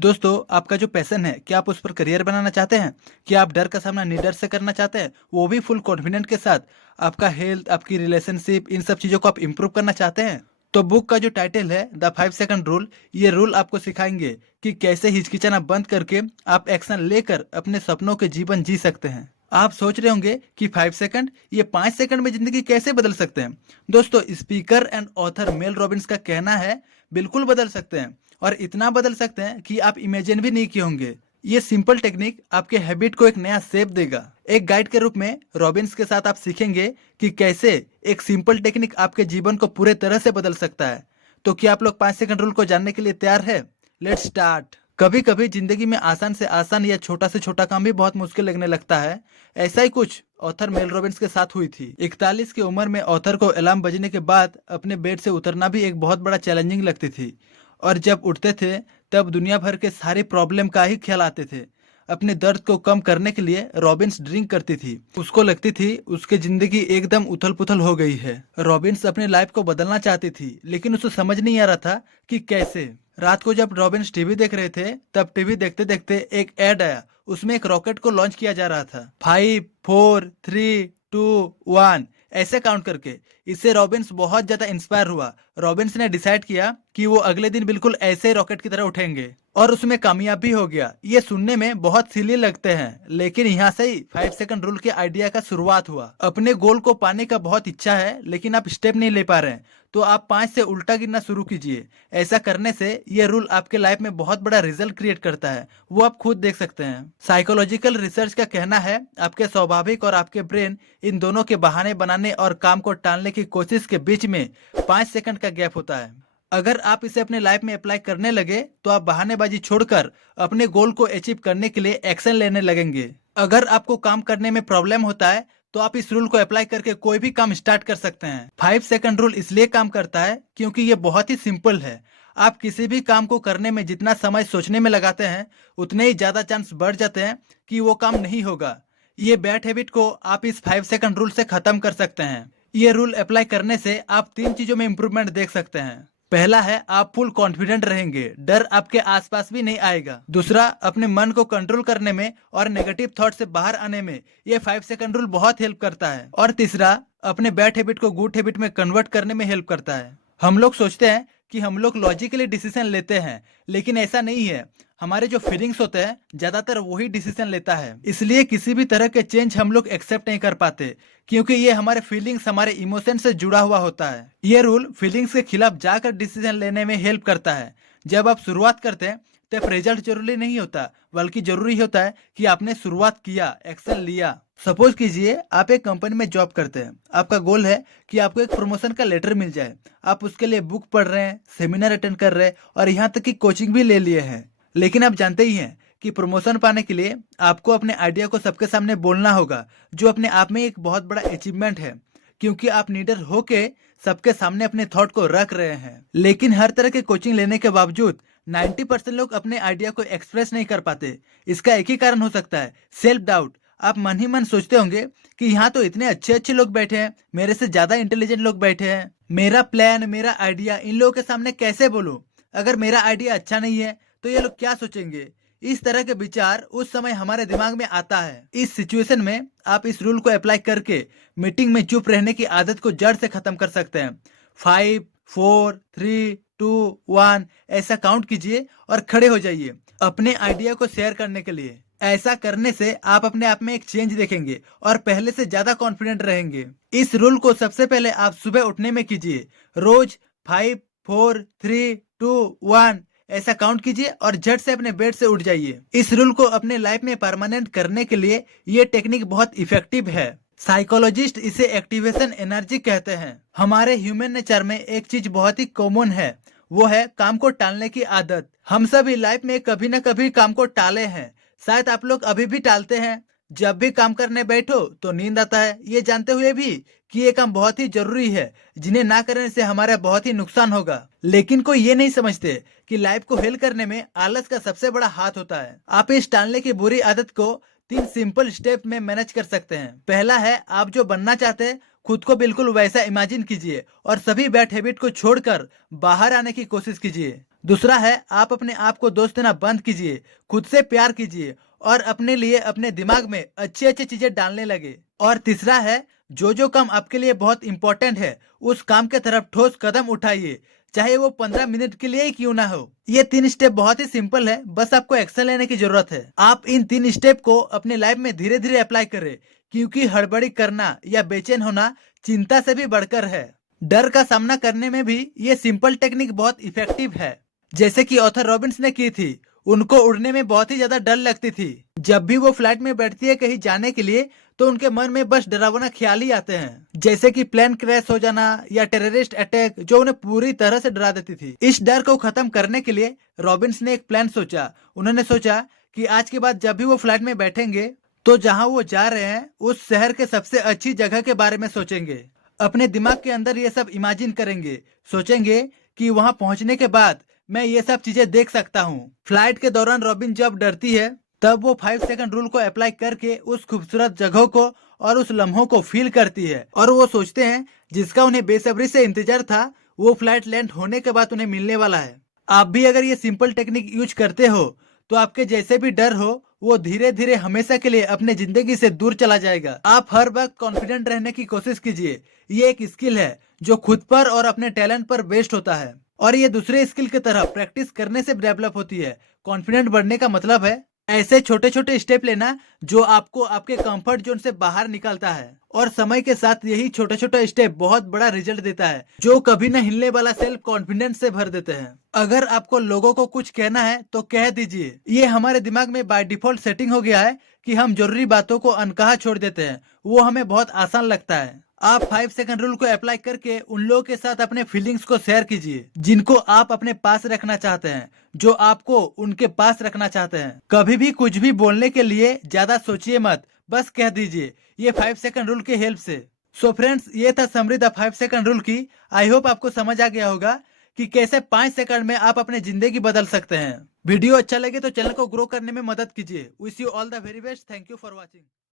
दोस्तों, आपका जो पैशन है, क्या आप उस पर करियर बनाना चाहते हैं? क्या आप डर का सामना निडर से करना चाहते हैं, वो भी फुल कॉन्फिडेंट के साथ? आपका हेल्थ, आपकी रिलेशनशिप, इन सब चीज़ों को आप इम्प्रूव करना चाहते हैं? तो बुक का जो टाइटल है द 5 सेकंड रूल, ये रूल आपको सिखाएंगे कि कैसे हिचकिचाना बंद करके आप एक्शन लेकर अपने सपनों के जीवन जी सकते हैं। आप सोच रहे होंगे कि 5 सेकंड, ये 5 सेकंड में जिंदगी कैसे बदल सकते हैं? दोस्तों, speaker and author Mel Robbins का कहना है, बिल्कुल बदल सकते हैं। और इतना बदल सकते हैं कि आप इमेजिन भी नहीं किए होंगे। ये सिंपल टेक्निक आपके हैबिट को एक नया शेप देगा। एक गाइड के रूप में रॉबिन्स के साथ आप सीखेंगे कि कैसे एक सिंपल टेक्निक आपके जीवन को पूरे तरह से बदल सकता है। तो क्या आप लोग 5 सेकंड रूल को जानने के लिए तैयार है? Let's start. कभी कभी जिंदगी में आसान से आसान या छोटा से छोटा काम भी बहुत मुश्किल लगने लगता है। ऐसा ही कुछ ऑथर मेल रॉबिन्स के साथ हुई थी। 41 की उम्र में ऑथर को अलार्म बजने के बाद अपने बेड से उतरना भी एक बहुत बड़ा चैलेंजिंग लगती थी। और जब उठते थे तब दुनिया भर के सारे प्रॉब्लम का ही ख्याल आते थे। अपने दर्द को कम करने के लिए रॉबिन्स ड्रिंक करती थी। उसको लगती थी उसकी जिंदगी एकदम उथल पुथल हो गई है। रॉबिन्स अपने लाइफ को बदलना चाहती थी, लेकिन उसे समझ नहीं आ रहा था कि कैसे। रात को जब रॉबिन्स टीवी देख रहे थे तब टीवी देखते देखते एक एड आया। उसमें एक रॉकेट को लॉन्च किया जा रहा था, 5 4 3 2 1 ऐसे काउंट करके। इससे रॉबिन्स बहुत ज्यादा इंस्पायर हुआ। रॉबिन्स ने डिसाइड किया कि वो अगले दिन बिल्कुल ऐसे ही रॉकेट की तरह उठेंगे, और उसमें कामयाब भी हो गया। ये सुनने में बहुत सिली लगते हैं, लेकिन यहाँ से ही 5 सेकंड रूल के आइडिया का शुरुआत हुआ। अपने गोल को पाने का बहुत इच्छा है, लेकिन आप स्टेप नहीं ले पा रहे हैं, तो आप 5 से उल्टा गिनना शुरू कीजिए। ऐसा करने से ये रूल आपके लाइफ में बहुत बड़ा रिजल्ट क्रिएट करता है, वो आप खुद देख सकते हैं। साइकोलॉजिकल रिसर्च का कहना है, आपके स्वाभाविक और आपके ब्रेन, इन दोनों के बहाने बनाने और काम को टालने की कोशिश के बीच में 5 सेकंड का गैप होता है। अगर आप इसे अपने लाइफ में अप्लाई करने लगे तो आप बहानेबाजी छोड़कर अपने गोल को अचीव करने के लिए एक्शन लेने लगेंगे। अगर आपको काम करने में प्रॉब्लम होता है तो आप इस रूल को अप्लाई करके कोई भी काम स्टार्ट कर सकते हैं। 5 सेकंड रूल इसलिए काम करता है क्योंकि ये बहुत ही सिंपल है। आप किसी भी काम को करने में जितना समय सोचने में लगाते हैं, उतने ही ज्यादा चांस बढ़ जाते हैं कि वो काम नहीं होगा। ये बैड हैबिट को आप इस 5 सेकंड रूल से खत्म कर सकते हैं। ये रूल अप्लाई करने से आप 3 चीजों में इम्प्रूवमेंट देख सकते हैं। पहला है, आप फुल कॉन्फिडेंट रहेंगे, डर आपके आसपास भी नहीं आएगा। दूसरा, अपने मन को कंट्रोल करने में और नेगेटिव थॉट से बाहर आने में ये 5 सेकंड रूल बहुत हेल्प करता है। और तीसरा, अपने बैड हैबिट को गुड हैबिट में कन्वर्ट करने में हेल्प करता है। हम लोग सोचते हैं कि हम लोग लॉजिकली डिसीजन लेते हैं, लेकिन ऐसा नहीं है। हमारे जो फीलिंग्स होते हैं, ज्यादातर वही डिसीजन लेता है। इसलिए किसी भी तरह के चेंज हम लोग एक्सेप्ट नहीं कर पाते, क्योंकि ये हमारे फीलिंग्स, हमारे इमोशन से जुड़ा हुआ होता है। ये रूल फीलिंग्स के खिलाफ जाकर डिसीजन लेने में हेल्प करता है। जब आप शुरुआत करते हैं तब रिजल्ट जरूरी नहीं होता, बल्कि जरूरी होता है कि आपने शुरुआत किया, एक्शन लिया। सपोज कीजिए आप एक कंपनी में जॉब करते हैं। आपका गोल है कि आपको एक प्रमोशन का लेटर मिल जाए। आप उसके लिए बुक पढ़ रहे हैं, सेमिनार अटेंड कर रहे हैं और यहाँ तक कि कोचिंग भी ले लिए हैं। लेकिन आप जानते ही हैं कि प्रमोशन पाने के लिए आपको अपने आइडिया को सबके सामने बोलना होगा, जो अपने आप में एक बहुत बड़ा अचीवमेंट है, क्योंकि आप लीडर होके सबके सामने अपने थॉट को रख रहे हैं। लेकिन हर तरह के कोचिंग लेने के बावजूद 90% लोग अपने आइडिया को एक्सप्रेस नहीं कर पाते। इसका एक ही कारण हो सकता है, सेल्फ डाउट। आप मन ही मन सोचते होंगे कि यहाँ तो इतने अच्छे अच्छे लोग बैठे हैं, मेरे से ज्यादा इंटेलिजेंट लोग बैठे हैं, मेरा प्लान, मेरा आइडिया इन लोगों के सामने कैसे बोलूं? अगर मेरा आइडिया अच्छा नहीं है तो ये लोग क्या सोचेंगे? इस तरह के विचार उस समय हमारे दिमाग में आता है। इस सिचुएशन में आप इस रूल को अप्लाई करके मीटिंग में चुप रहने की आदत को जड़ से खत्म कर सकते हैं। 5 4 3 2 1 ऐसा काउंट कीजिए और खड़े हो जाइए अपने आइडिया को शेयर करने के लिए। ऐसा करने से आप अपने आप में एक चेंज देखेंगे और पहले से ज्यादा कॉन्फिडेंट रहेंगे। इस रूल को सबसे पहले आप सुबह उठने में कीजिए। रोज 5 4 3 2 1 ऐसा काउंट कीजिए और झट से अपने बेड से उठ जाइए। इस रूल को अपने लाइफ में परमानेंट करने के लिए ये टेक्निक बहुत इफेक्टिव है। साइकोलॉजिस्ट इसे एक्टिवेशन एनर्जी कहते हैं। हमारे ह्यूमन नेचर में एक चीज बहुत ही कॉमन है, वो है काम को टालने की आदत। हम सभी लाइफ में कभी न कभी काम को टाले हैं। शायद आप लोग अभी भी टालते हैं। जब भी काम करने बैठो तो नींद आता है, ये जानते हुए भी कि ये काम बहुत ही जरूरी है, जिन्हें ना करने से हमारा बहुत ही नुकसान होगा। लेकिन कोई ये नहीं समझते कि लाइफ को हेल करने में आलस का सबसे बड़ा हाथ होता है। आप इस टालने की बुरी आदत को 3 सिंपल स्टेप में मैनेज कर सकते हैं। पहला है, आप जो बनना चाहते हैं खुद को बिल्कुल वैसा इमेजिन कीजिए और सभी बैड हैबिट को छोड़कर बाहर आने की कोशिश कीजिए। दूसरा है, आप अपने आप को दोष देना बंद कीजिए, खुद से प्यार कीजिए और अपने लिए अपने दिमाग में अच्छी अच्छी चीजें डालने लगे। और तीसरा है, जो काम आपके लिए बहुत इंपॉर्टेंट है उस काम के तरफ ठोस कदम उठाइए, चाहे वो 15 मिनट के लिए ही क्यों ना हो। ये 3 स्टेप बहुत ही सिंपल है, बस आपको एक्शन लेने की जरूरत है। आप इन 3 स्टेप को अपने लाइफ में धीरे धीरे अप्लाई करें, क्योंकि हड़बड़ी करना या बेचैन होना चिंता से भी बढ़कर है। डर का सामना करने में भी ये सिंपल टेक्निक बहुत इफेक्टिव है, जैसे कि ऑथर रॉबिन्स ने की थी। उनको उड़ने में बहुत ही ज्यादा डर लगती थी। जब भी वो फ्लाइट में बैठती है कहीं जाने के लिए, तो उनके मन में बस डरावना ख्याल ही आते हैं, जैसे कि प्लेन क्रैश हो जाना या टेररिस्ट अटैक, जो उन्हें पूरी तरह से डरा देती थी। इस डर को खत्म करने के लिए रॉबिन्स ने एक प्लान सोचा। उन्होंने सोचा कि आज के बाद जब भी वो फ्लाइट में बैठेंगे, तो जहाँ वो जा रहे हैं उस शहर के सबसे अच्छी जगह के बारे में सोचेंगे। अपने दिमाग के अंदर ये सब इमेजिन करेंगे, सोचेंगे कि वहाँ पहुँचने के बाद मैं ये सब चीजें देख सकता हूँ। फ्लाइट के दौरान रॉबिन जब डरती है, तब वो 5 सेकंड रूल को अप्लाई करके उस खूबसूरत जगह को और उस लम्हों को फील करती है, और वो सोचते हैं जिसका उन्हें बेसब्री से इंतजार था, वो फ्लाइट लैंड होने के बाद उन्हें मिलने वाला है। आप भी अगर ये सिंपल टेक्निक यूज करते हो, तो आपके जैसे भी डर हो वो धीरे धीरे हमेशा के लिए अपने जिंदगी से दूर चला जाएगा। आप हर वक्त कॉन्फिडेंट रहने की कोशिश कीजिए। ये एक स्किल है जो खुद पर और अपने टैलेंट पर बेस्ड होता है, और ये दूसरे स्किल की तरह प्रैक्टिस करने से डेवलप होती है। कॉन्फिडेंट बढ़ने का मतलब है ऐसे छोटे छोटे स्टेप लेना जो आपको आपके कंफर्ट जोन से बाहर निकालता है, और समय के साथ यही छोटा छोटा स्टेप बहुत बड़ा रिजल्ट देता है, जो कभी न हिलने वाला सेल्फ कॉन्फिडेंस से भर देते हैं। अगर आपको लोगों को कुछ कहना है तो कह दीजिए। ये हमारे दिमाग में बाय डिफॉल्ट सेटिंग हो गया है कि हम जरूरी बातों को अनकहा छोड़ देते हैं, वो हमें बहुत आसान लगता है। आप 5 सेकंड रूल को अप्लाई करके उन लोगों के साथ अपने फीलिंग्स को शेयर कीजिए जिनको आप अपने पास रखना चाहते हैं, जो आपको उनके पास रखना चाहते हैं। कभी भी कुछ भी बोलने के लिए ज्यादा सोचिए मत, बस कह दीजिए, ये 5 सेकंड रूल के हेल्प से। सो फ्रेंड्स, ये था समरी द 5 सेकंड रूल की। आई होप आपको समझ आ गया होगा कि कैसे 5 सेकंड में आप अपने जिंदगी बदल सकते हैं। वीडियो अच्छा लगे तो चैनल को ग्रो करने में मदद कीजिए। Wish you all the very best. Thank you for watching.